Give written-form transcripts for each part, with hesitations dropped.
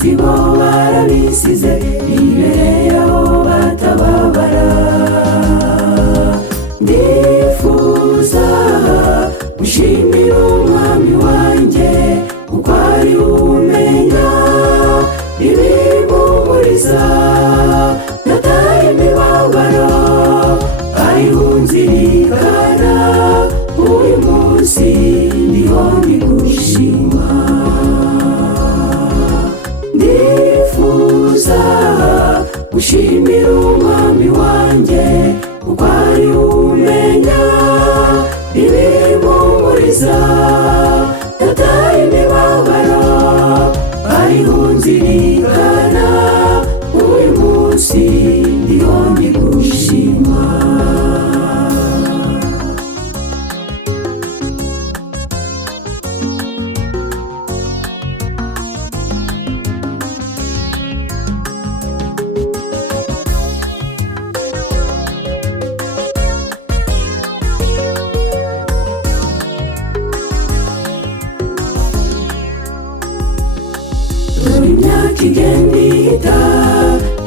isi bo barabisize bibereye aho batababara. Ndifuza gushimira umwami wanjye kuko ari umenya ibimpumuriza, nataye imibabaro ariho nzirikana. Uyu munsi ndiho ndigushima. Ndifuza gushimira umwami wanjye kuko ari umenya ibimpumuriza, nataye imibabaro ariho nzirikana. Uyu munsi ndiho ndigushima. Imyaka igenda ihita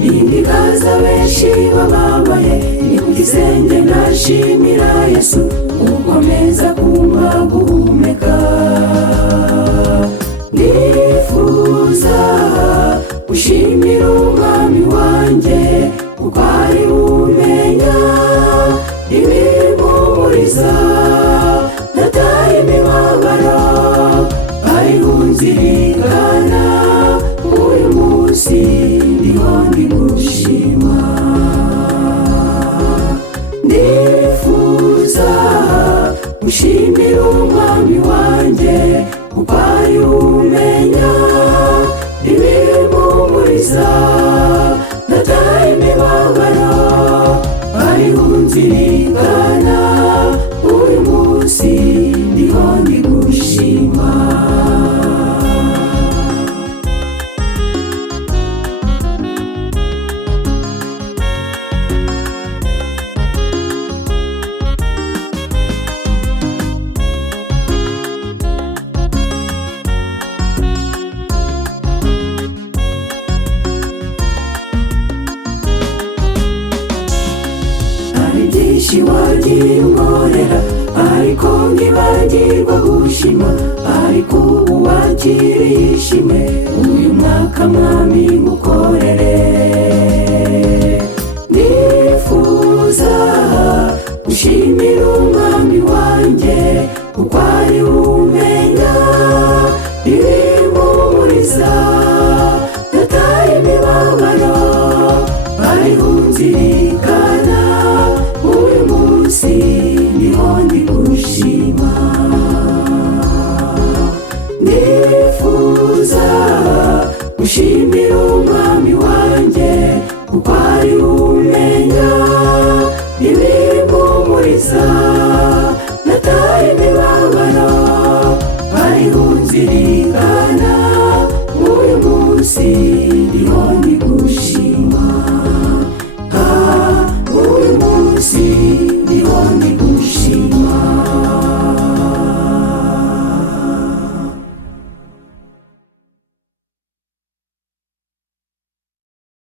indi ikaza, benshi bababaye. Ni ku gisenge nashimira Yesu ukomeza kumpa guhumeka. Ndifuza gushimira umwami wanjye kuko ari umenya ibimpumuriza, nataye imibabaro ariho nzirikana. Uyu munsi ndiho ndigushima. Ndifuza gushimira umwami wanjye kuko ari umenya ibimpumuriza, nataye imibabaro ariho nzirikana. Uyu munsi ndiho ndigushima. Byinshi wagiye unkorera ariko ntibagirwa gushima, ariko ubu wakiriye ishimwe. Uyu mwaka mwami ngukorere. Ndifuza gushimira umwami wanjye kuko ari umenya ibimpumuriza, nataye imibabaro ariho nzirikana. Uyu munsi ndiho ndigushima. Ndifuza gushimira umwami wanjye kuko ari umenya ibimpumuriza, nataye imibabaro ariho nzirikana. Uyu munsi